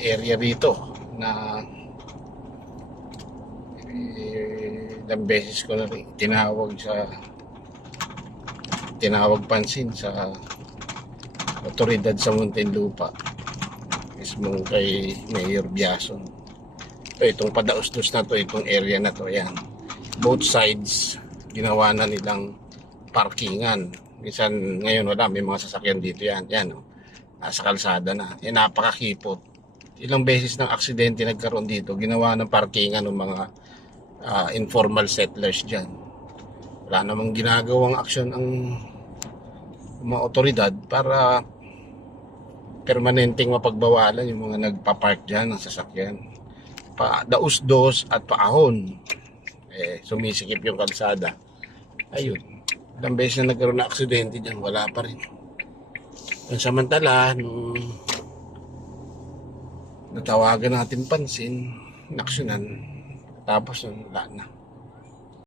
area rito na ilang beses ko na rin tinawag pansin sa otoridad sa Muntinlupa, mismo kay Mayor Biason. Itong padaustos na to, itong area na to, yan, both sides ginawa na nilang parkingan. Minsan ngayon wala, may mga sasakyan dito, yan oh, nasa kalsada na, napakakipot. Ilang beses ng aksidente nagkaroon dito, ginawa ng parkingan ng mga informal settlers dyan. Wala namang ginagawang aksyon ang mga otoridad para permanenteng mapagbawalan yung mga nagpa-park dyan ng sasakyan. Daus-dos at paahon, sumisikip yung kalsada. Ayun, ilang beses na nagkaroon ng aksidente dyan, wala pa rin. Samantala, nung natawagan natin pansin, naksyonan, tapos wala na.